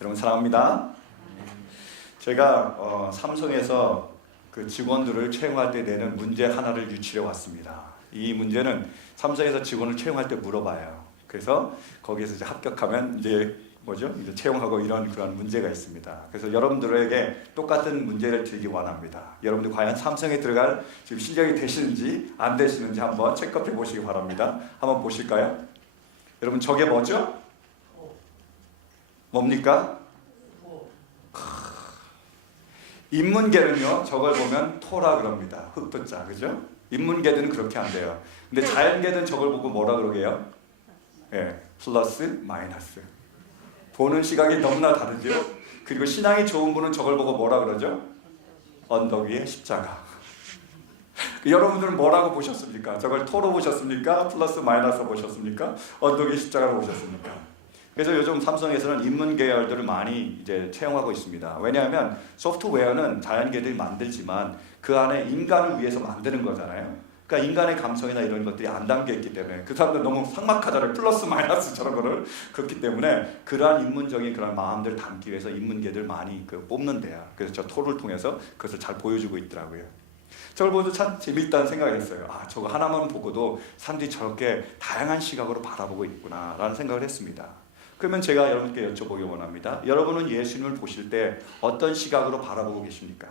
여러분 사랑합니다. 제가 삼성에서 그 직원들을 채용할 때 내는 문제 하나를 유출해 왔습니다. 이 문제는 삼성에서 직원을 채용할 때 물어봐요. 그래서 거기에서 이제 합격하면 이제 이제 채용하고 이런 그런 문제가 있습니다. 그래서 여러분들에게 똑같은 문제를 드리기 원합니다. 여러분들 과연 삼성에 들어갈 지금 실력이 되시는지 안 되시는지 한번 체크해 보시기 바랍니다. 한번 보실까요? 여러분 저게 뭐죠? 뭡니까? 인문계는요, 저걸 보면 토라 그럽니다. 흑토자, 그죠? 인문계들은 그렇게 안 돼요. 근데 자연계는 저걸 보고 뭐라 그러게요? 예, 플러스, 마이너스. 보는 시각이 너무나 다르죠? 그리고 신앙이 좋은 분은 저걸 보고 뭐라 그러죠? 언덕 위에 십자가. 여러분들은 뭐라고 보셨습니까? 저걸 토로 보셨습니까? 플러스, 마이너스 보셨습니까? 언덕 위에 십자가로 보셨습니까? 그래서 요즘 삼성에서는 인문 계열들을 많이 이제 채용하고 있습니다. 왜냐하면 소프트웨어는 자연계들이 만들지만 그 안에 인간을 위해서 만드는 거잖아요. 그러니까 인간의 감성이나 이런 것들이 안 담겨 있기 때문에 그 사람들 너무 삭막하잖아요. 플러스 마이너스 저런 거를. 그렇기 때문에 그러한 인문적인 그런 마음들을 담기 위해서 인문계들 많이 뽑는데요. 그래서 저 토를 통해서 그것을 잘 보여주고 있더라고요. 저걸 보면서 참 재밌다는 생각을 했어요. 아, 저거 하나만 보고도 사람들이 저렇게 다양한 시각으로 바라보고 있구나 라는 생각을 했습니다. 그러면 제가 여러분께 여쭤보기 원합니다. 여러분은 예수님을 보실 때 어떤 시각으로 바라보고 계십니까?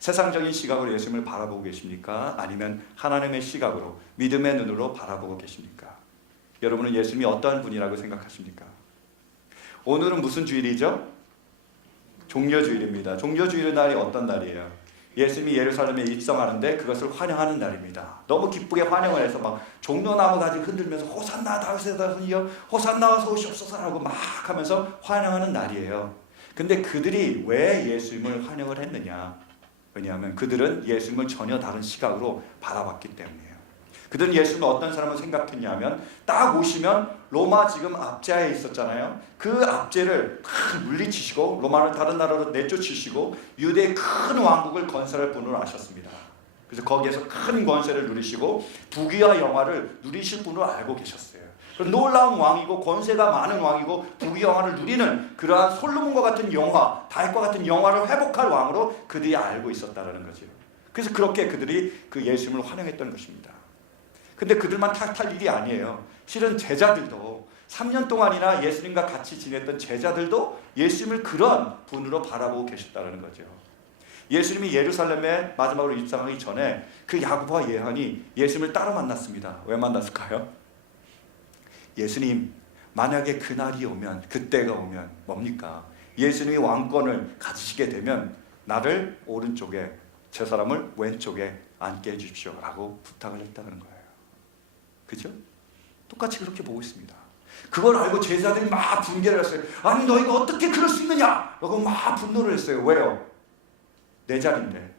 세상적인 시각으로 예수님을 바라보고 계십니까? 아니면 하나님의 시각으로 믿음의 눈으로 바라보고 계십니까? 여러분은 예수님이 어떠한 분이라고 생각하십니까? 오늘은 무슨 주일이죠? 종려주일입니다. 종려주일의 날이 어떤 날이에요? 예수님이 예루살렘에 입성하는데 그것을 환영하는 날입니다. 너무 기쁘게 환영을 해서 막 종려나무 가지고 흔들면서 호산나 다윗의 자손이여 호산나 와서 오시옵소서라고 막 하면서 환영하는 날이에요. 근데 그들이 왜 예수님을 환영을 했느냐? 왜냐하면 그들은 예수님을 전혀 다른 시각으로 바라봤기 때문이에요. 그들은 예수님을 어떤 사람을 생각했냐면 딱 오시면 로마 지금 압제하에 있었잖아요. 그 압제를 물리치시고 로마를 다른 나라로 내쫓으시고 유대의 큰 왕국을 건설할 분으로 아셨습니다. 그래서 거기에서 큰 권세를 누리시고 부귀와 영화를 누리실 분으로 알고 계셨어요. 놀라운 왕이고 권세가 많은 왕이고 부귀영화를 누리는 그러한 솔로몬과 같은 영화, 다윗과 같은 영화를 회복할 왕으로 그들이 알고 있었다는 거죠. 그래서 그렇게 그들이 그 예수님을 환영했던 것입니다. 근데 그들만 탓할 일이 아니에요. 실은 제자들도 3년 동안이나 예수님과 같이 지냈던 제자들도 예수님을 그런 분으로 바라보고 계셨다는 거죠. 예수님이 예루살렘에 마지막으로 입성하기 전에 그 야고보와 요한이 예수님을 따로 만났습니다. 왜 만났을까요? 예수님, 만약에 그날이 오면, 그때가 오면 뭡니까? 예수님이 왕권을 가지시게 되면 나를 오른쪽에, 제 사람을 왼쪽에 앉게 해주십시오 라고 부탁을 했다는 거예요. 그죠? 똑같이 그렇게 보고 있습니다. 그걸 알고 제자들이 막 분개를 했어요. 아니 너희가 어떻게 그럴 수 있느냐? 라고 막 분노를 했어요. 왜요? 내 자리인데,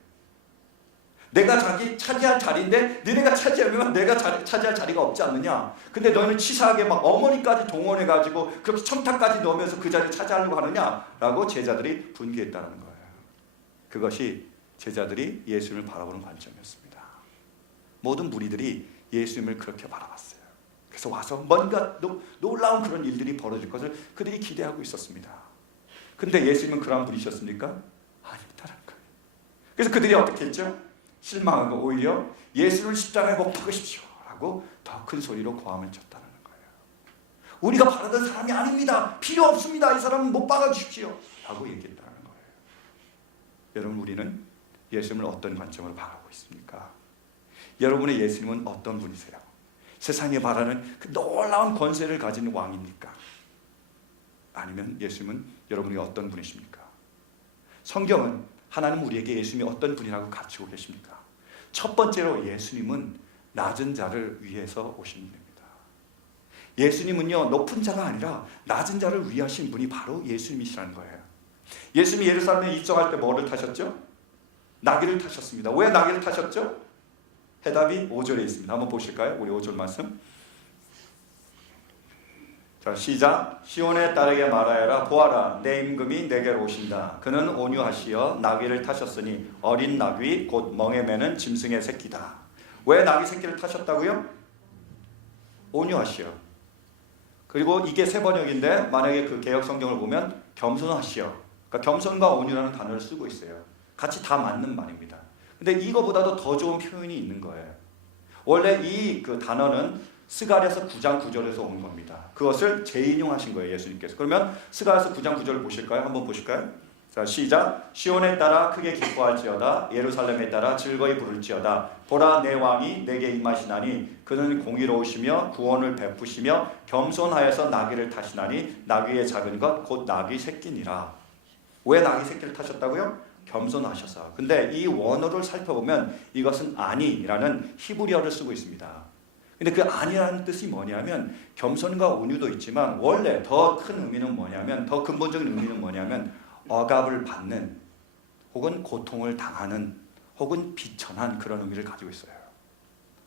내가 차지할 자리인데 너네가 차지하면 내가 차지할 자리가 없지 않느냐? 근데 너희는 치사하게 막 어머니까지 동원해가지고 그렇게 첨탑까지 넣으면서 그 자리를 차지하려고 하느냐? 라고 제자들이 분개했다는 거예요. 그것이 제자들이 예수님을 바라보는 관점이었습니다. 모든 무리들이 예수님을 그렇게 바라봤어요. 그래서 와서 뭔가 놀라운 그런 일들이 벌어질 것을 그들이 기대하고 있었습니다. 근데 예수님은 그런 분이셨습니까? 아니다라는 거예요. 그래서 그들이 어떻게 했죠? 실망하고 오히려 예수를 십자가에 못 박으십시오 라고 더 큰 소리로 고함을 쳤다는 거예요. 우리가 바라던 사람이 아닙니다. 필요 없습니다. 이 사람은 못 박아주십시오 라고 얘기했다는 거예요. 여러분, 우리는 예수님을 어떤 관점으로 바라보고 있습니까? 여러분의 예수님은 어떤 분이세요? 세상에 말하는 그 놀라운 권세를 가진 왕입니까? 아니면 예수님은 여러분이 어떤 분이십니까? 성경은 하나님 우리에게 예수님이 어떤 분이라고 가르치고 계십니까? 첫 번째로 예수님은 낮은 자를 위해서 오신 분입니다. 예수님은요, 높은 자가 아니라 낮은 자를 위하신 분이 바로 예수님이시라는 거예요. 예수님이 예루살렘에 입성할 때 뭐를 타셨죠? 나귀를 타셨습니다. 왜 나귀를 타셨죠? 해답이 5절에 있습니다. 한번 보실까요? 우리 5절 말씀. 자, 시작. 시온에 딸에게 말하여라. 보아라, 내 임금이 내게로 오신다. 그는 온유하시어 나귀를 타셨으니 어린 나귀 곧 멍에 매는 짐승의 새끼다. 왜 나귀 새끼를 타셨다고요? 온유하시어. 그리고 이게 세 번역인데 만약에 그 개역 성경을 보면 겸손하시오. 그러니까 겸손과 온유라는 단어를 쓰고 있어요. 같이 다 맞는 말입니다. 근데 이거보다도 더 좋은 표현이 있는 거예요. 원래 이 그 단어는 스가랴서 9장 9절에서 온 겁니다. 그것을 재인용하신 거예요, 예수님께서. 그러면 스가랴서 9장 9절을 보실까요? 한번 보실까요? 자, 시작. 시온에 따라 크게 기뻐할지어다. 예루살렘에 따라 즐거이 부를지어다. 보라, 내 왕이 내게 임하시나니 그는 공의로우시며 구원을 베푸시며 겸손하여서 나귀를 타시나니 나귀의 작은 것 곧 나귀 새끼니라. 왜 나귀 새끼를 타셨다고요? 겸손하셔서. 근데 이 원어를 살펴보면 이것은 아니라는 히브리어를 쓰고 있습니다. 근데 그 아니라는 뜻이 뭐냐면 겸손과 온유도 있지만 원래 더 큰 의미는 뭐냐면, 더 근본적인 의미는 뭐냐면 억압을 받는 혹은 고통을 당하는 혹은 비천한 그런 의미를 가지고 있어요.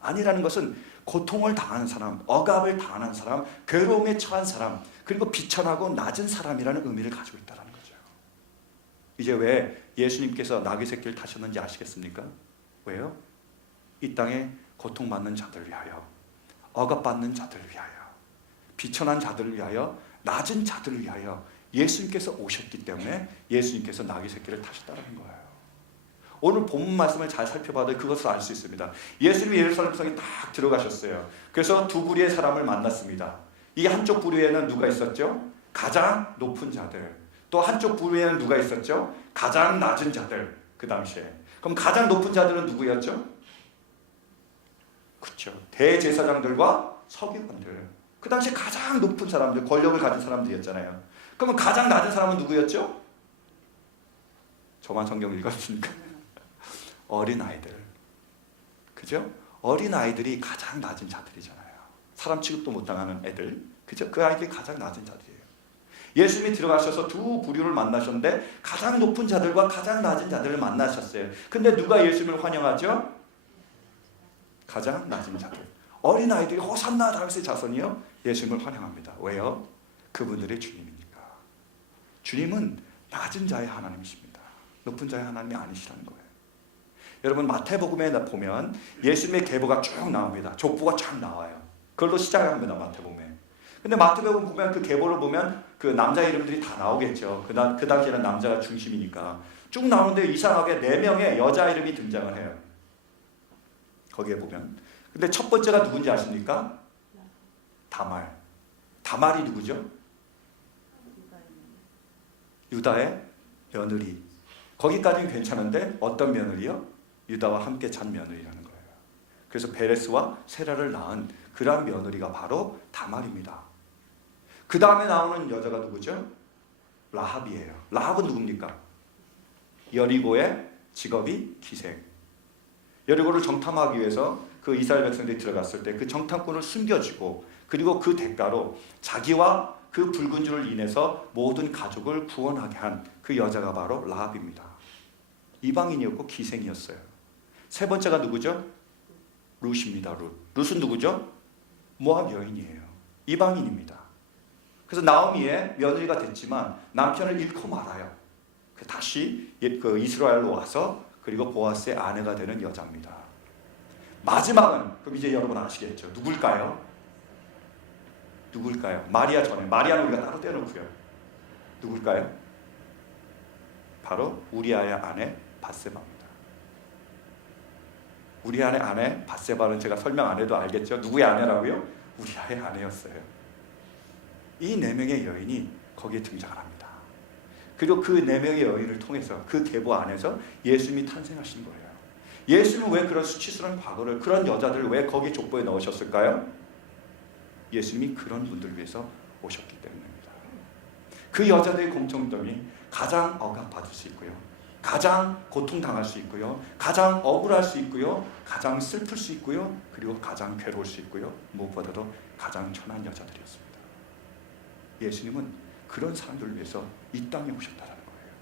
아니라는 것은 고통을 당하는 사람, 억압을 당하는 사람, 괴로움에 처한 사람, 그리고 비천하고 낮은 사람이라는 의미를 가지고 있다는 거죠. 이제 왜 예수님께서 나귀 새끼를 타셨는지 아시겠습니까? 왜요? 이 땅에 고통받는 자들을 위하여, 억압받는 자들을 위하여, 비천한 자들을 위하여, 낮은 자들을 위하여 예수님께서 오셨기 때문에 예수님께서 나귀 새끼를 타셨다는 거예요. 오늘 본문 말씀을 잘 살펴봐도 그것을 알 수 있습니다. 예수님이 예루살렘 성에 딱 들어가셨어요. 그래서 두 부류의 사람을 만났습니다. 이 한쪽 부류에는 누가 있었죠? 가장 높은 자들. 또 한쪽 부류에는 누가 있었죠? 가장 낮은 자들. 그 당시에. 그럼 가장 높은 자들은 누구였죠? 그렇죠. 대제사장들과 서기관들. 그 당시에 가장 높은 사람들, 권력을 가진 사람들이었잖아요. 그러면 가장 낮은 사람은 누구였죠? 저만 성경 읽었습니까? 어린아이들. 그죠? 어린아이들이 가장 낮은 자들이잖아요. 사람 취급도 못 당하는 애들. 그죠? 그 아이들이 가장 낮은 자들이에요. 예수님이 들어가셔서 두 부류를 만나셨는데 가장 높은 자들과 가장 낮은 자들을 만나셨어요. 근데 누가 예수님을 환영하죠? 가장 낮은 자들. 어린아이들이 호산나 다윗의 자손이요? 예수님을 환영합니다. 왜요? 그분들의 주님이니까. 주님은 낮은 자의 하나님이십니다. 높은 자의 하나님이 아니시라는 거예요. 여러분 마태복음에 보면 예수님의 계보가 쭉 나옵니다. 족보가 쫙 나와요. 그걸로 시작을 합니다. 마태복음에. 근데 마태복음 보면 그 계보를 보면 그 남자 이름들이 다 나오겠죠. 그 당시에는 남자가 중심이니까. 쭉 나오는데 이상하게 4명의 여자 이름이 등장을 해요. 거기에 보면. 근데 첫 번째가 누군지 아십니까? 다말. 다말이 누구죠? 유다의 며느리. 거기까지는 괜찮은데 어떤 며느리요? 유다와 함께 잔 며느리라는 거예요. 그래서 베레스와 세라를 낳은 그러한 며느리가 바로 다말입니다. 그 다음에 나오는 여자가 누구죠? 라합이에요. 라합은 누굽니까? 여리고의 직업이 기생. 여리고를 정탐하기 위해서 그 이스라엘 백성들이 들어갔을 때 그 정탐꾼을 숨겨주고, 그리고 그 대가로 자기와 그 붉은 줄을 인해서 모든 가족을 구원하게 한 그 여자가 바로 라합입니다. 이방인이었고 기생이었어요. 세 번째가 누구죠? 룻입니다. 룻은 누구죠? 모압 여인이에요. 이방인입니다. 그래서 나오미의 며느리가 됐지만 남편을 잃고 말아요. 다시 그 이스라엘로 와서 그리고 보아스의 아내가 되는 여자입니다. 마지막은 그럼 이제 여러분 아시겠죠? 누굴까요? 누굴까요? 마리아 전에. 마리아는 우리가 따로 떼놓고요. 누굴까요? 바로 우리아의 아내 밧세바입니다. 우리아의 아내 밧세바는 제가 설명 안 해도 알겠죠? 누구의 아내라고요? 우리아의 아내였어요. 이 4명의 여인이 거기에 등장을 합니다. 그리고 그 4명의 여인을 통해서 그 계보 안에서 예수님이 탄생하신 거예요. 예수님은 왜 그런 수치스러운 과거를, 그런 여자들을 왜 거기 족보에 넣으셨을까요? 예수님이 그런 분들을 위해서 오셨기 때문입니다. 그 여자들의 공통점이 가장 억압받을 수 있고요, 가장 고통당할 수 있고요, 가장 억울할 수 있고요, 가장 슬플 수 있고요, 그리고 가장 괴로울 수 있고요, 무엇보다도 가장 천한 여자들이었습니다. 예수님은 그런 사람들을 위해서 이 땅에 오셨다는 거예요.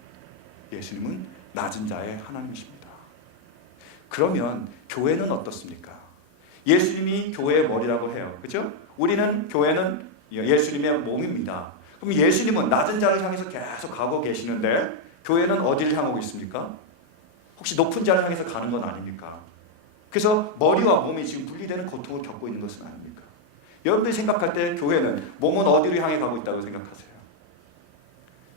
예수님은 낮은 자의 하나님이십니다. 그러면 교회는 어떻습니까? 예수님이 교회의 머리라고 해요. 그렇죠? 우리는 교회는 예수님의 몸입니다. 그럼 예수님은 낮은 자를 향해서 계속 가고 계시는데 교회는 어디를 향하고 있습니까? 혹시 높은 자를 향해서 가는 건 아닙니까? 그래서 머리와 몸이 지금 분리되는 고통을 겪고 있는 것은 아닙니까? 여러분들이 생각할 때 교회는 몸은 어디로 향해 가고 있다고 생각하세요?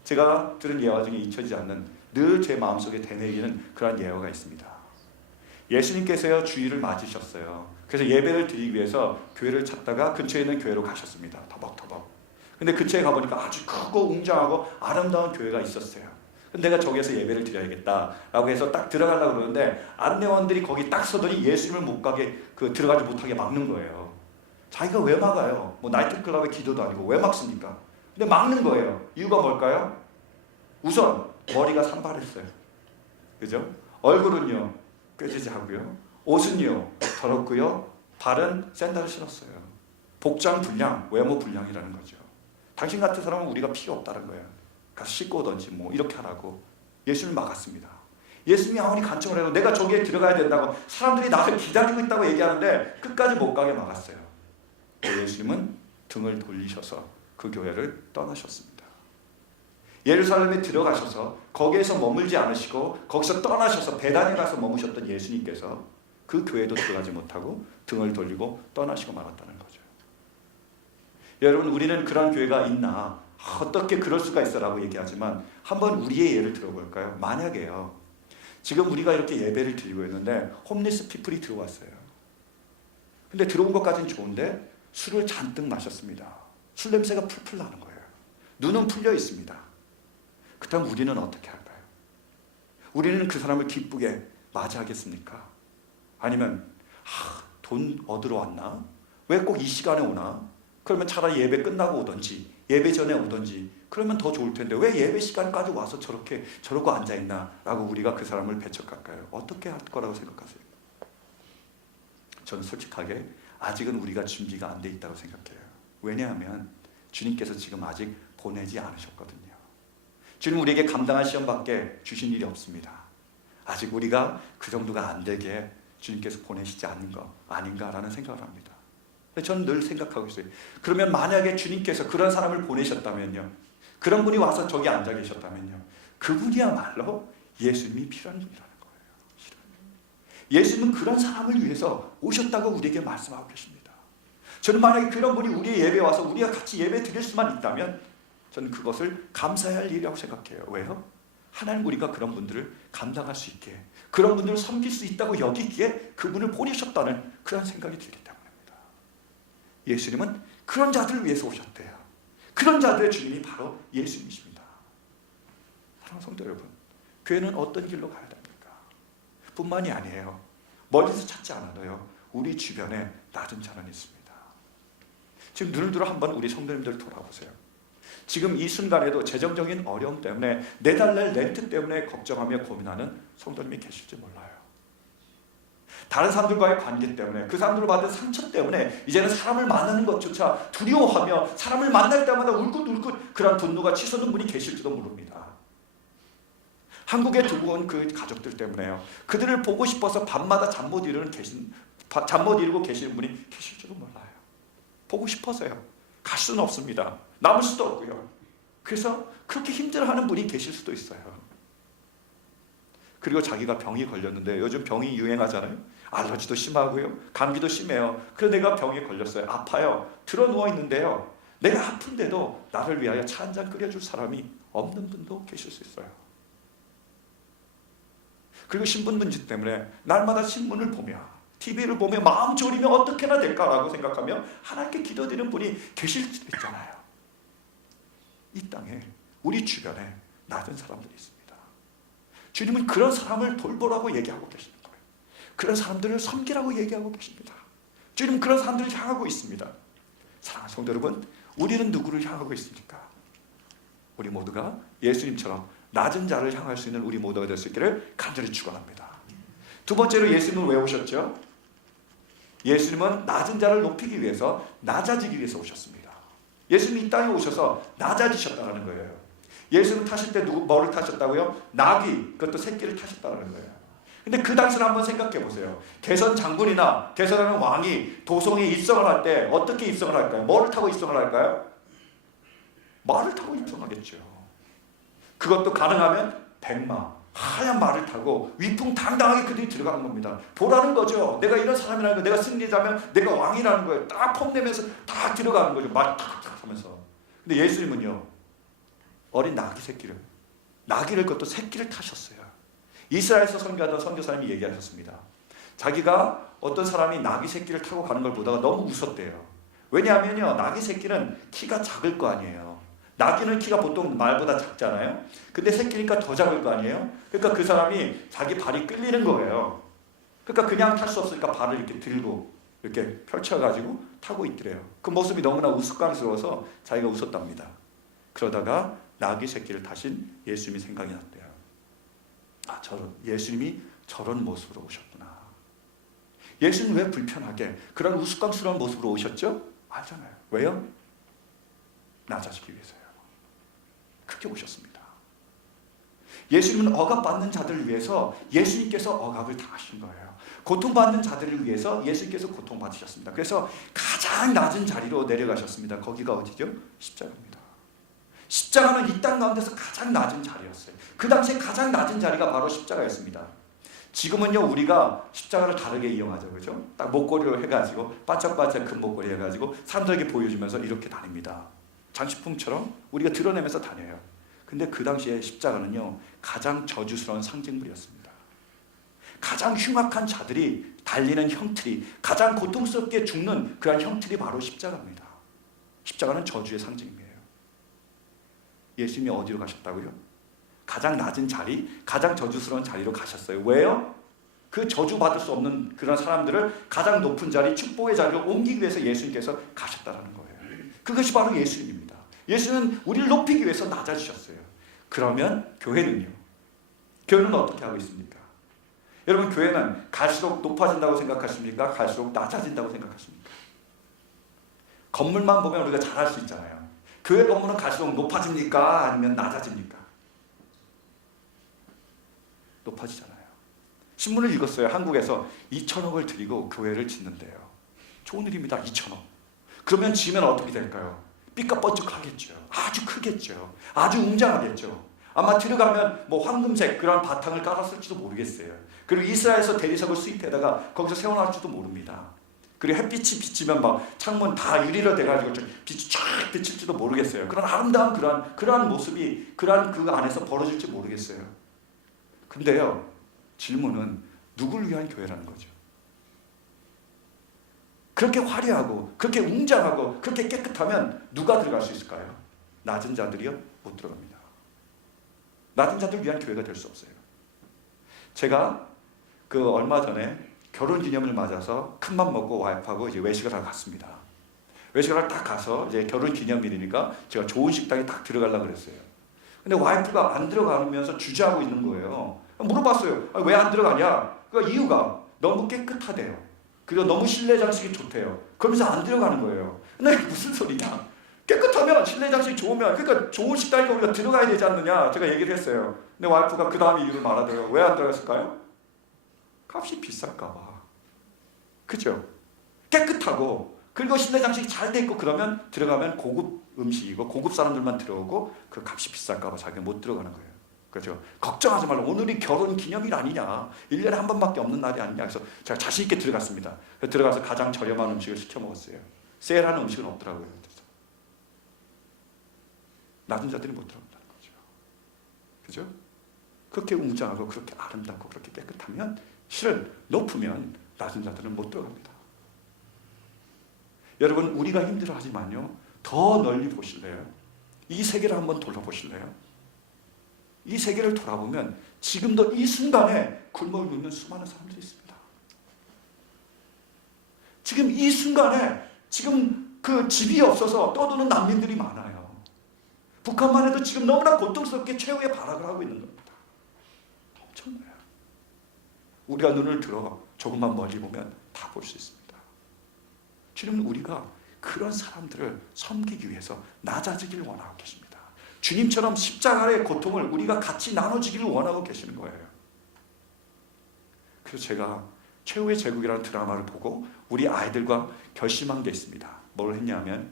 제가 들은 예화 중에 잊혀지지 않는 늘 제 마음속에 되뇌이는 그런 예화가 있습니다. 예수님께서요 주일을 맞으셨어요. 그래서 예배를 드리기 위해서 교회를 찾다가 근처에 있는 교회로 가셨습니다. 터벅터벅. 근데 근처에 가보니까 아주 크고 웅장하고 아름다운 교회가 있었어요. 근데 내가 저기에서 예배를 드려야겠다라고 해서 딱 들어가려고 그러는데 안내원들이 거기 딱 서더니 예수님을 못 가게 들어가지 못하게 막는 거예요. 자기가 왜 막아요? 뭐 나이트클럽의 기도도 아니고 왜 막습니까? 근데 막는 거예요. 이유가 뭘까요? 우선 머리가 산발했어요. 그죠? 얼굴은요 꾀지지하고요. 옷은요 더럽고요. 발은 샌들을 신었어요. 복장 불량, 외모 불량이라는 거죠. 당신 같은 사람은 우리가 필요 없다는 거예요. 가서 씻고 오던지 뭐 이렇게 하라고 예수님을 막았습니다. 예수님이 아무리 간청을 해도 내가 저기에 들어가야 된다고 사람들이 나를 기다리고 있다고 얘기하는데 끝까지 못 가게 막았어요. 예수님은 등을 돌리셔서 그 교회를 떠나셨습니다. 예루살렘에 들어가셔서 거기에서 머물지 않으시고 거기서 떠나셔서 베단에 가서 머무셨던 예수님께서 그 교회도 들어가지 못하고 등을 돌리고 떠나시고 말았다는 거죠. 여러분 우리는 그런 교회가 있나 어떻게 그럴 수가 있어 라고 얘기하지만 한번 우리의 예를 들어볼까요? 만약에요 지금 우리가 이렇게 예배를 드리고 있는데 홈리스 피플이 들어왔어요. 근데 들어온 것까지는 좋은데 술을 잔뜩 마셨습니다. 술 냄새가 풀풀 나는 거예요. 눈은 풀려 있습니다. 그렇다면 우리는 어떻게 할까요? 우리는 그 사람을 기쁘게 맞이하겠습니까? 아니면 돈 얻으러 왔나? 왜 꼭 이 시간에 오나? 그러면 차라리 예배 끝나고 오든지 예배 전에 오든지 그러면 더 좋을 텐데 왜 예배 시간까지 와서 저러고 앉아있나? 라고 우리가 그 사람을 배척할까요? 어떻게 할 거라고 생각하세요? 저는 솔직하게 아직은 우리가 준비가 안 돼 있다고 생각해요. 왜냐하면 주님께서 지금 아직 보내지 않으셨거든요. 주님 우리에게 감당할 시험밖에 주신 일이 없습니다. 아직 우리가 그 정도가 안 되게 주님께서 보내시지 않는 거 아닌가라는 생각을 합니다. 저는 늘 생각하고 있어요. 그러면 만약에 주님께서 그런 사람을 보내셨다면요, 그런 분이 와서 저기 앉아 계셨다면요, 그분이야말로 예수님이 필요한 분이라는 거예요. 예수님은 그런 사람을 위해서 오셨다고 우리에게 말씀하고 계십니다. 저는 만약에 그런 분이 우리의 예배에 와서 우리가 같이 예배 드릴 수만 있다면 저는 그것을 감사해야 할 일이라고 생각해요. 왜요? 하나님 우리가 그런 분들을 감당할 수 있게, 그런 분들을 섬길 수 있다고 여기기에 그분을 보내셨다는 그런 생각이 들기 때문입니다. 예수님은 그런 자들을 위해서 오셨대요. 그런 자들의 주님이 바로 예수님이십니다. 사랑하는 성도 여러분, 교회는 어떤 길로 가야 됩니까? 뿐만이 아니에요. 멀리서 찾지 않아도요, 우리 주변에 낮은 자는 있습니다. 지금 눈을 들어 한번 우리 성도님들 돌아보세요. 지금 이 순간에도 재정적인 어려움 때문에 내달날 렌트 때문에 걱정하며 고민하는 성도님이 계실지 몰라요. 다른 사람들과의 관계 때문에, 그 사람들로 받은 상처 때문에 이제는 사람을 만나는 것조차 두려워하며 사람을 만날 때마다 울긋울긋 그런 분노가 치솟는 분이 계실지도 모릅니다. 한국에 두고 온 그 가족들 때문에요, 그들을 보고 싶어서 밤마다 잠 못 이루고 계시는 분이 계실지도 몰라요. 보고 싶어서요. 갈 수는 없습니다. 남을 수도 없고요. 그래서 그렇게 힘들어하는 분이 계실 수도 있어요. 그리고 자기가 병이 걸렸는데, 요즘 병이 유행하잖아요. 알러지도 심하고요, 감기도 심해요. 그래서 내가 병에 걸렸어요. 아파요. 들어 누워 있는데요, 내가 아픈데도 나를 위하여 차 한 잔 끓여줄 사람이 없는 분도 계실 수 있어요. 그리고 신분문제 때문에 날마다 신문을 보며 TV를 보며 마음 졸이며 어떻게 해야 될까라고 생각하며 하나님께 기도드리는 분이 계실 수도 있잖아요. 이 땅에 우리 주변에 낮은 사람들이 있습니다. 주님은 그런 사람을 돌보라고 얘기하고 계시는 거예요. 그런 사람들을 섬기라고 얘기하고 계십니다. 주님은 그런 사람들을 향하고 있습니다. 사랑하는 성도 여러분, 우리는 누구를 향하고 있습니까? 우리 모두가 예수님처럼 낮은 자를 향할 수 있는 우리 모두가 될 수 있기를 간절히 축원합니다. 두 번째로 예수님은 왜 오셨죠? 예수님은 낮은 자를 높이기 위해서, 낮아지기 위해서 오셨습니다. 예수님이 이 땅에 오셔서 낮아지셨다는 거예요. 예수님 타실 때 뭐를 타셨다고요? 나귀, 그것도 새끼를 타셨다는 거예요. 근데 그 당시를 한번 생각해 보세요. 개선 장군이나 개선하는 왕이 도성에 입성을 할 때 어떻게 입성을 할까요? 뭐를 타고 입성을 할까요? 말을 타고 입성하겠죠. 그것도 가능하면 백마, 하얀 말을 타고 위풍당당하게 그들이 들어가는 겁니다. 보라는 거죠. 내가 이런 사람이라는 거, 내가 승리자면 내가 왕이라는 거예요. 딱 폼내면서 딱 들어가는 거죠. 말 탁탁 하면서. 근데 예수님은요, 어린 나귀 새끼를, 나귀를 그것도 새끼를 타셨어요. 이스라엘에서 선교하던 선교사님이 얘기하셨습니다. 자기가 어떤 사람이 나귀 새끼를 타고 가는 걸 보다가 너무 웃었대요. 왜냐하면요, 나귀 새끼는 키가 작을 거 아니에요. 나귀는 키가 보통 말보다 작잖아요. 근데 새끼니까 더 작을 거 아니에요. 그러니까 그 사람이 자기 발이 끌리는 거예요. 그러니까 그냥 탈 수 없으니까 발을 이렇게 들고 이렇게 펼쳐가지고 타고 있더래요. 그 모습이 너무나 우스꽝스러워서 자기가 웃었답니다. 그러다가 나귀 새끼를 타신 예수님이 생각이 났대요. 아, 예수님이 저런 모습으로 오셨구나. 예수님 왜 불편하게 그런 우스꽝스러운 모습으로 오셨죠? 알잖아요. 왜요? 낮아지기 위해서요. 그렇게 오셨습니다. 예수님은 억압받는 자들을 위해서 예수님께서 억압을 당하신 거예요. 고통받는 자들을 위해서 예수님께서 고통받으셨습니다. 그래서 가장 낮은 자리로 내려가셨습니다. 거기가 어디죠? 십자가입니다. 십자가는 이 땅 가운데서 가장 낮은 자리였어요. 그 당시에 가장 낮은 자리가 바로 십자가였습니다. 지금은요, 우리가 십자가를 다르게 이용하죠. 그죠? 딱 목걸이로 해가지고 반짝반짝 금 목걸이 해가지고 사람들에게 보여주면서 이렇게 다닙니다. 장식품처럼 우리가 드러내면서 다녀요. 근데 그 당시에 십자가는요, 가장 저주스러운 상징물이었습니다. 가장 흉악한 자들이 달리는 형틀이, 가장 고통스럽게 죽는 그런 형틀이 바로 십자가입니다. 십자가는 저주의 상징이에요. 예수님이 어디로 가셨다고요? 가장 낮은 자리, 가장 저주스러운 자리로 가셨어요. 왜요? 그 저주받을 수 없는 그런 사람들을 가장 높은 자리, 축복의 자리로 옮기기 위해서 예수님께서 가셨다는 거예요. 그것이 바로 예수님입니다. 예수는 우리를 높이기 위해서 낮아지셨어요. 그러면 교회는요? 교회는 어떻게 하고 있습니까? 여러분, 교회는 갈수록 높아진다고 생각하십니까? 갈수록 낮아진다고 생각하십니까? 건물만 보면 우리가 잘할 수 있잖아요. 교회 건물은 갈수록 높아집니까? 아니면 낮아집니까? 높아지잖아요. 신문을 읽었어요. 한국에서 2천억을 들이고 교회를 짓는데요. 좋은 일입니다. 2천억. 그러면 지면 어떻게 될까요? 삐까뻔쩍하겠죠. 아주 크겠죠. 아주 웅장하겠죠. 아마 들어가면 뭐 황금색 그런 바탕을 깔았을지도 모르겠어요. 그리고 이스라엘에서 대리석을 수입해다가 거기서 세워놨을지도 모릅니다. 그리고 햇빛이 비치면 막 창문 다 유리로 돼가지고 빛이 쫙 비칠지도 모르겠어요. 그런 아름다운 그러한 모습이 그러한 그 안에서 벌어질지 모르겠어요. 근데요, 질문은 누굴 위한 교회라는 거죠. 그렇게 화려하고 그렇게 웅장하고 그렇게 깨끗하면 누가 들어갈 수 있을까요? 낮은 자들이요? 못 들어갑니다. 낮은 자들 위한 교회가 될 수 없어요. 제가 그 얼마 전에 결혼 기념을 맞아서 큰맘 먹고 와이프하고 이제 외식을 하러 갔습니다. 외식을 하러 딱 가서 이제 결혼 기념일이니까 제가 좋은 식당에 딱 들어가려고 그랬어요. 근데 와이프가 안 들어가면서 주저하고 있는 거예요. 물어봤어요. 왜 안 들어가냐? 그 이유가 너무 깨끗하대요. 그리고 너무 실내 장식이 좋대요. 그러면서 안 들어가는 거예요. 근데 무슨 소리냐? 깨끗하면 실내 장식이 좋으면, 그러니까 좋은 식당에 우리가 들어가야 되지 않느냐? 제가 얘기를 했어요. 근데 와이프가 그 다음에 이유를 말하더라고요. 왜 안 들어갔을까요? 값이 비쌀까 봐. 그죠? 깨끗하고 그리고 실내 장식이 잘 돼 있고 그러면 들어가면 고급 음식이고 고급 사람들만 들어오고 그 값이 비쌀까 봐 자기가 못 들어가는 거예요. 그렇죠? 걱정하지 말라. 오늘이 결혼 기념일 아니냐. 1년에 한 번밖에 없는 날이 아니냐. 그래서 제가 자신 있게 들어갔습니다. 들어가서 가장 저렴한 음식을 시켜 먹었어요. 세일하는 음식은 없더라고요. 그래서 낮은 자들이 못 들어간다는 거죠. 그죠? 그렇게 웅장하고 그렇게 아름답고 그렇게 깨끗하면 실은 높으면 낮은 자들은 못 들어갑니다. 여러분, 우리가 힘들어하지만요, 더 널리 보실래요? 이 세계를 한번 돌아보실래요? 이 세계를 돌아보면 지금도 이 순간에 굶어 죽는 수많은 사람들이 있습니다. 지금 이 순간에 지금 그 집이 없어서 떠도는 난민들이 많아요. 북한만 해도 지금 너무나 고통스럽게 최후의 발악을 하고 있는 겁니다. 엄청나요. 우리가 눈을 들어 조금만 멀리 보면 다 볼 수 있습니다. 주님은 우리가 그런 사람들을 섬기기 위해서 낮아지기를 원하고 계십니다. 주님처럼 십자가의 고통을 우리가 같이 나눠주기를 원하고 계시는 거예요. 그래서 제가 최후의 제국이라는 드라마를 보고 우리 아이들과 결심한 게 있습니다. 뭘 했냐면,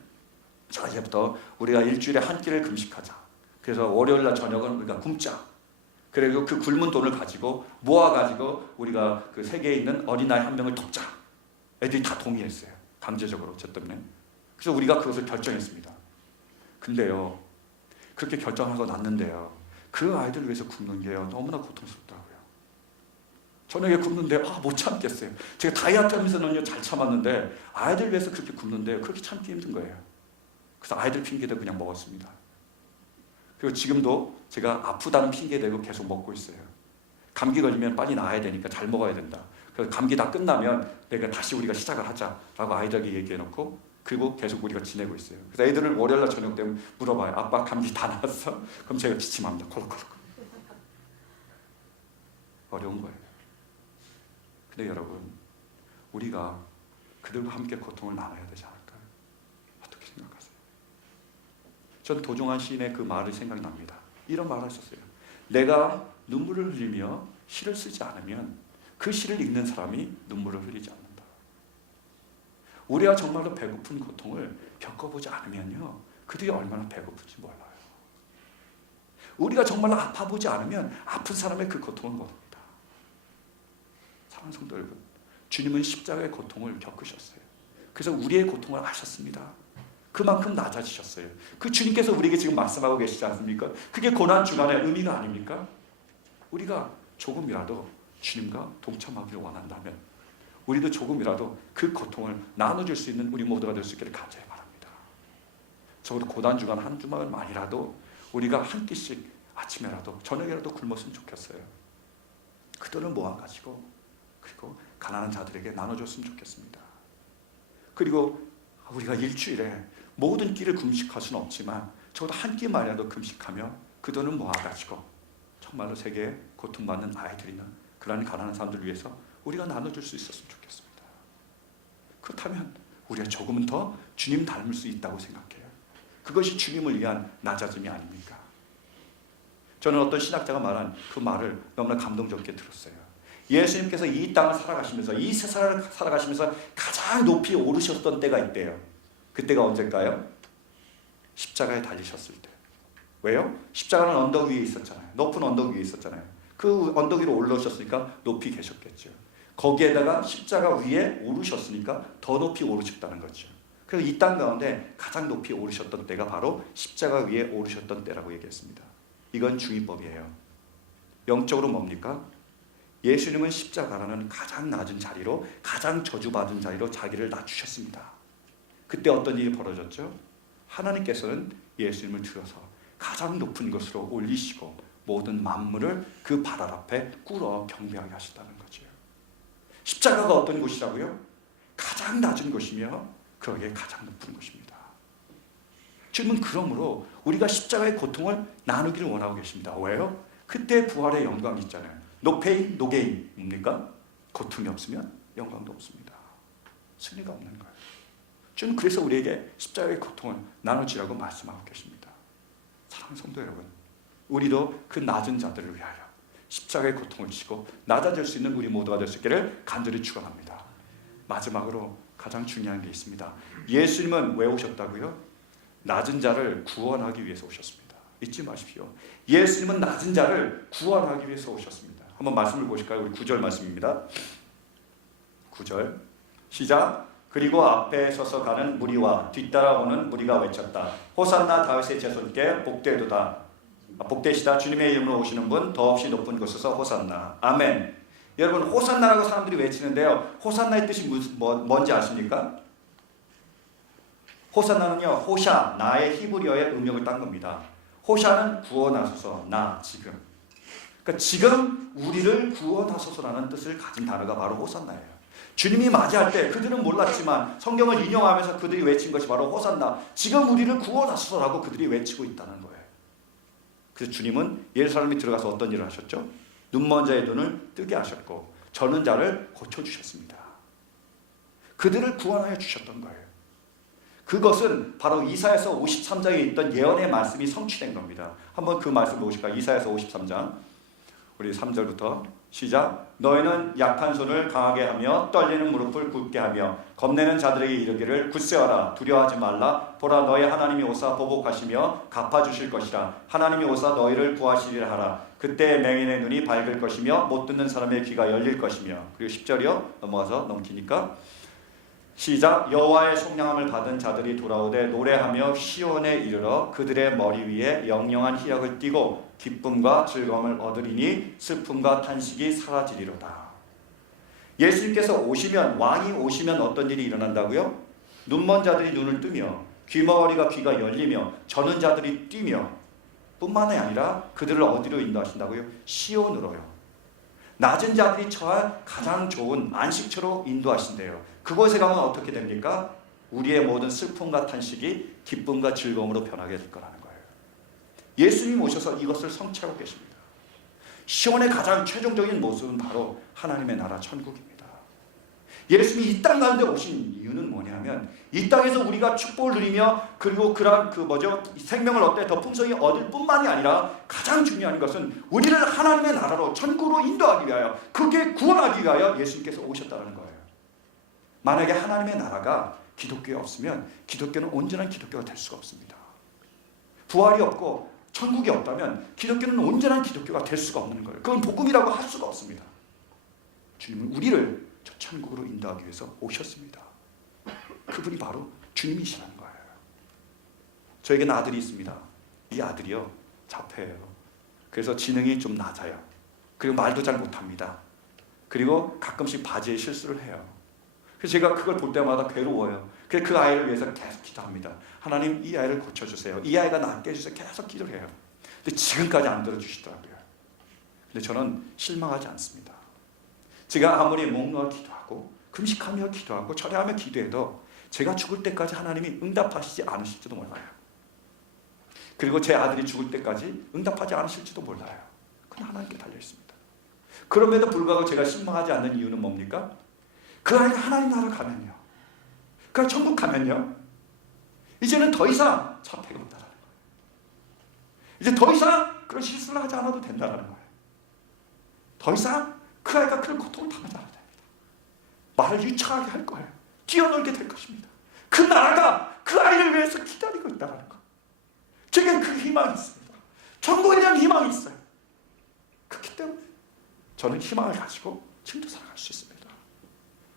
자, 이제부터 우리가 일주일에 한 끼를 금식하자. 그래서 월요일날 저녁은 우리가 굶자. 그리고 그 굶은 돈을 가지고 모아가지고 우리가 그 세계에 있는 어린아이 한 명을 돕자. 애들이 다 동의했어요. 강제적으로 저 때문에. 그래서 우리가 그것을 결정했습니다. 근데요, 그렇게 결정하고 났는데요, 그 아이들 위해서 굶는 게요 너무나 고통스럽더라고요. 저녁에 굶는데 못 참겠어요. 제가 다이어트 하면서는요 잘 참았는데 아이들 위해서 그렇게 굶는데 그렇게 참기 힘든 거예요. 그래서 아이들 핑계대고 그냥 먹었습니다. 그리고 지금도 제가 아프다는 핑계대고 계속 먹고 있어요. 감기 걸리면 빨리 나아야 되니까 잘 먹어야 된다. 그래서 감기 다 끝나면 내가 다시 우리가 시작을 하자라고 아이들에게 얘기해놓고 그리고 계속 우리가 지내고 있어요. 그래서 애들을 월요일날 저녁 때 물어봐요. 아빠 감기 다 나았어? 그럼 제가 기침합니다. 콜록콜록. 어려운 거예요. 근데 여러분, 우리가 그들과 함께 고통을 나눠야 되지 않을까요? 어떻게 생각하세요? 전 도종환 시인의 그 말이 생각납니다. 이런 말을 하셨어요. 내가 눈물을 흘리며 시를 쓰지 않으면 그 시를 읽는 사람이 눈물을 흘리지 않는다. 우리가 정말로 배고픈 고통을 겪어보지 않으면요, 그들이 얼마나 배고픈지 몰라요. 우리가 정말로 아파보지 않으면 아픈 사람의 그 고통을 모릅니다. 사랑하는 성도 여러분, 주님은 십자가의 고통을 겪으셨어요. 그래서 우리의 고통을 아셨습니다. 그만큼 낮아지셨어요. 그 주님께서 우리에게 지금 말씀하고 계시지 않습니까? 그게 고난주간의 의미가 아닙니까? 우리가 조금이라도 주님과 동참하기를 원한다면 우리도 조금이라도 그 고통을 나눠줄 수 있는 우리 모두가 될 수 있기를 간절히 바랍니다. 적어도 고난주간 한 주만이라도 우리가 한 끼씩 아침에라도 저녁에라도 굶었으면 좋겠어요. 그 돈을 모아가지고 그리고 가난한 자들에게 나눠줬으면 좋겠습니다. 그리고 우리가 일주일에 모든 끼를 금식할 수는 없지만 적어도 한 끼만이라도 금식하며 그 돈을 모아가지고 정말로 세계에 고통받는 아이들이나 그러한 가난한 사람들 위해서 우리가 나눠줄 수 있었으면 좋겠습니다. 그렇다면 우리가 조금은 더 주님 닮을 수 있다고 생각해요. 그것이 주님을 위한 낮아짐이 아닙니까? 저는 어떤 신학자가 말한 그 말을 너무나 감동적게 들었어요. 예수님께서 이 땅을 살아가시면서 이 세상을 살아가시면서 가장 높이 오르셨던 때가 있대요. 그때가 언제일까요? 십자가에 달리셨을 때. 왜요? 십자가는 언덕 위에 있었잖아요. 높은 언덕 위에 있었잖아요. 그 언덕 위로 올라오셨으니까 높이 계셨겠죠. 거기에다가 십자가 위에 오르셨으니까 더 높이 오르셨다는 거죠. 그래서 이 땅 가운데 가장 높이 오르셨던 때가 바로 십자가 위에 오르셨던 때라고 얘기했습니다. 이건 중위법이에요. 영적으로 뭡니까? 예수님은 십자가라는 가장 낮은 자리로, 가장 저주받은 자리로 자기를 낮추셨습니다. 그때 어떤 일이 벌어졌죠? 하나님께서는 예수님을 들어서 가장 높은 곳으로 올리시고 모든 만물을 그 발 앞에 꿇어 경배하게 하시다는 거죠. 십자가가 어떤 곳이라고요? 가장 낮은 곳이며 그러기에 가장 높은 곳입니다. 주님은 그러므로 우리가 십자가의 고통을 나누기를 원하고 계십니다. 왜요? 그때 부활의 영광이 있잖아요. 노페인, 노게인 뭡니까? 고통이 없으면 영광도 없습니다. 승리가 없는 거예요. 주님 그래서 우리에게 십자가의 고통을 나누지라고 말씀하고 계십니다. 사랑하는 성도 여러분, 우리도 그 낮은 자들을 위하여 십자가의 고통을 지고 낮아질 수 있는 우리 모두가 될 수 있기를 간절히 축원합니다. 마지막으로 가장 중요한 게 있습니다. 예수님은 왜 오셨다고요? 낮은 자를 구원하기 위해서 오셨습니다. 잊지 마십시오. 예수님은 낮은 자를 구원하기 위해서 오셨습니다. 한번 말씀을 보실까요? 우리 9절 말씀입니다. 9절 시작. 그리고 앞에 서서 가는 무리와 뒤따라오는 무리가 외쳤다. 호산나 다윗의 자손께 복되도다. 복되시다. 주님의 이름으로 오시는 분 더없이 높은 곳에서 호산나. 아멘. 여러분 호산나라고 사람들이 외치는데요. 호산나의 뜻이 뭔지 아십니까? 호산나는요. 호샤, 나의 히브리어의 음역을 딴 겁니다. 호샤는 구원하소서, 나, 지금. 그러니까 지금 우리를 구원하소서라는 뜻을 가진 단어가 바로 호산나예요. 주님이 맞이할 때 그들은 몰랐지만 성경을 인용하면서 그들이 외친 것이 바로 호산나, 지금 우리를 구원하소서라고 그들이 외치고 있다는 거예요. 그래서 주님은 예루살렘에 들어가서 어떤 일을 하셨죠? 눈먼 자의 눈을 뜨게 하셨고 저는 자를 고쳐주셨습니다. 그들을 구원하여 주셨던 거예요. 그것은 바로 이사야서 53장에 있던 예언의 말씀이 성취된 겁니다. 한번 그 말씀 보실까요? 이사야서 53장 우리 3절부터 시작. 너희는 약한 손을 강하게 하며 떨리는 무릎을 굳게 하며 겁내는 자들에게 이르기를 굳세어라 두려워하지 말라. 보라 너희 하나님이 오사 보복하시며 갚아주실 것이라. 하나님이 오사 너희를 구하시리라 하라. 그때 맹인의 눈이 밝을 것이며 못 듣는 사람의 귀가 열릴 것이며. 그리고 10절이요. 넘어가서 넘기니까 시작. 여호와의 속량함을 받은 자들이 돌아오되 노래하며 시온에 이르러 그들의 머리 위에 영영한 희락을 띠고 기쁨과 즐거움을 얻으리니 슬픔과 탄식이 사라지리로다. 예수님께서 오시면, 왕이 오시면 어떤 일이 일어난다고요? 눈먼 자들이 눈을 뜨며 귀머거리가 귀가 열리며 저는 자들이 뛰며 뿐만이 아니라 그들을 어디로 인도하신다고요? 시온으로요. 낮은 자들이 처할 가장 좋은 안식처로 인도하신대요. 그곳에 가면 어떻게 됩니까? 우리의 모든 슬픔과 탄식이 기쁨과 즐거움으로 변하게 될 거라는 거예요. 예수님 오셔서 이것을 성취하고 계십니다. 시온의 가장 최종적인 모습은 바로 하나님의 나라 천국입니다. 예수님이 이 땅 가운데 오신 이유는 뭐냐면 이 땅에서 우리가 축복을 누리며 그리고 그런 생명을 얻되 더 풍성히 얻을 뿐만이 아니라 가장 중요한 것은 우리를 하나님의 나라로 천국으로 인도하기 위하여 그게 구원하기 위하여 예수님께서 오셨다는 거예요. 만약에 하나님의 나라가 기독교에 없으면 기독교는 온전한 기독교가 될 수가 없습니다. 부활이 없고 천국이 없다면 기독교는 온전한 기독교가 될 수가 없는 거예요. 그건 복음이라고 할 수가 없습니다. 주님은 우리를 저 천국으로 인도하기 위해서 오셨습니다. 그분이 바로 주님이시라는 거예요. 저에게는 아들이 있습니다. 이 아들이요 자폐예요. 그래서 지능이 좀 낮아요. 그리고 말도 잘 못합니다. 그리고 가끔씩 바지에 실수를 해요. 그래서 제가 그걸 볼 때마다 괴로워요. 그래서 그 아이를 위해서 계속 기도합니다. 하나님 이 아이를 고쳐주세요. 이 아이가 낫게 해주세요. 계속 기도를 해요. 근데 지금까지 안 들어주시더라고요. 근데 저는 실망하지 않습니다. 제가 아무리 목놓아 기도하고 금식하며 기도하고 절야하며 기도해도 제가 죽을 때까지 하나님이 응답하시지 않으실지도 몰라요. 그리고 제 아들이 죽을 때까지 응답하지 않으실지도 몰라요. 그건 하나님께 달려있습니다. 그럼에도 불구하고 제가 실망하지 않는 이유는 뭡니까? 그 아이가 하나님 나라 가면요, 그 아이 천국 가면요, 이제는 더 이상 자폐가 없다라는 거예요. 이제 더 이상 그런 실수를 하지 않아도 된다는 거예요. 더 이상 그 아이가 그런 고통을 당하지 않아도 됩니다. 말을 유창하게 할 거예요. 뛰어놀게 될 것입니다. 그 나라가 그 아이를 위해서 기다리고 있다는 거. 제게 그 희망이 있습니다. 천국에 대한 희망이 있어요. 그렇기 때문에 저는 희망을 가지고 지금도 살아갈 수 있습니다.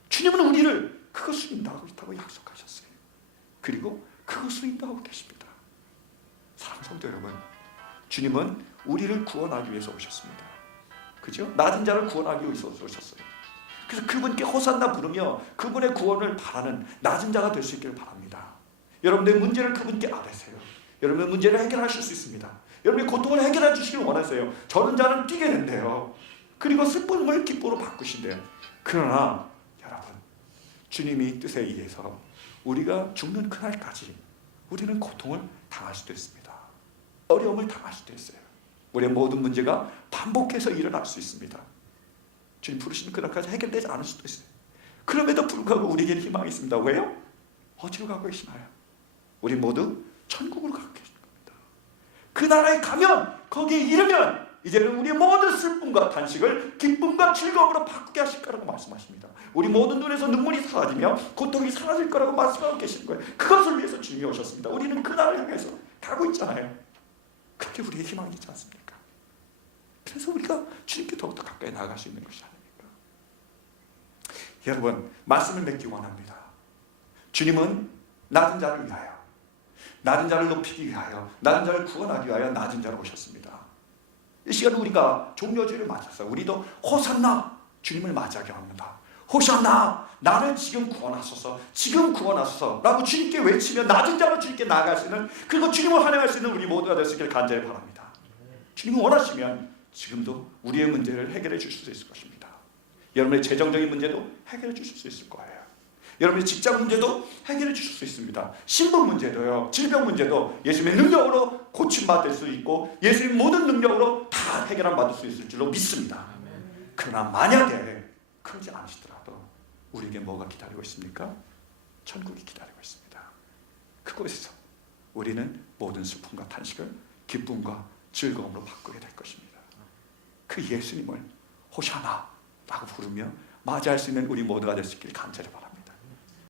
주님은 우리를 그것으로 인도하고 있다고 약속하셨어요. 그리고 그것으로 인도하고 계십니다. 사랑하는 성도 여러분, 주님은 우리를 구원하기 위해서 오셨습니다. 그죠? 낮은 자를 구원하기 위해서 오셨어요. 그래서 그분께 호산나 부르며 그분의 구원을 바라는 낮은 자가 될 수 있기를 바랍니다. 여러분의 문제를 그분께 아뢰세요. 여러분의 문제를 해결하실 수 있습니다. 여러분의 고통을 해결해 주시길 원하세요. 저런 자는 뛰게 된대요. 그리고 슬픔을 기쁨으로 바꾸신대요. 그러나 여러분, 주님이 뜻에 의해서 우리가 죽는 그날까지 우리는 고통을 당할 수도 있습니다. 어려움을 당할 수도 있어요. 우리의 모든 문제가 반복해서 일어날 수 있습니다. 주님 부르시는 그날까지 해결되지 않을 수도 있어요. 그럼에도 불구하고 우리에게는 희망이 있습니다. 왜요? 어디로 가고 계시나요? 우리 모두 천국으로 가고 계신 겁니다. 그 나라에 가면, 거기에 이르면 이제는 우리의 모든 슬픔과 탄식을 기쁨과 즐거움으로 바꾸게 하실 거라고 말씀하십니다. 우리 모든 눈에서 눈물이 사라지며 고통이 사라질 거라고 말씀하고 계시는 거예요. 그것을 위해서 주님이 오셨습니다. 우리는 그 나라를 향해서 가고 있잖아요. 그게 우리의 희망이지 않습니까? 그래서 우리가 주님께 더욱더 가까이 나아갈 수 있는 것이 아닙니까? 여러분, 말씀을 맺기 원합니다. 주님은 낮은 자를 위하여, 낮은 자를 높이기 위하여, 낮은 자를 구원하기 위하여 낮은 자로 오셨습니다. 이 시간 우리가 종려주의를 맞아서 우리도 호산나 주님을 맞이하게 합니다. 호산나 나를 지금 구원하소서, 지금 구원하소서 라고 주님께 외치며 낮은 자로 주님께 나아갈 수 있는, 그리고 주님을 환영할 수 있는 우리 모두가 될 수 있기를 간절히 바랍니다. 주님이 원하시면 지금도 우리의 문제를 해결해 주실 수 있을 것입니다. 여러분의 재정적인 문제도 해결해 주실 수 있을 거예요. 여러분의 직장 문제도 해결해 주실 수 있습니다. 신분 문제도요, 질병 문제도 예수님의 능력으로 고침받을 수 있고 예수님의 모든 능력으로 다 해결함 받을 수 있을 줄로 믿습니다. 그러나 만약에 그러지 않으시더라도 우리에게 뭐가 기다리고 있습니까? 천국이 기다리고 있습니다. 그곳에서 우리는 모든 슬픔과 탄식을 기쁨과 즐거움으로 바꾸게 될 것입니다. 그 예수님을 호샤나라고 부르며 맞이할 수 있는 우리 모두가 될 수 있기를 간절히 바랍니다.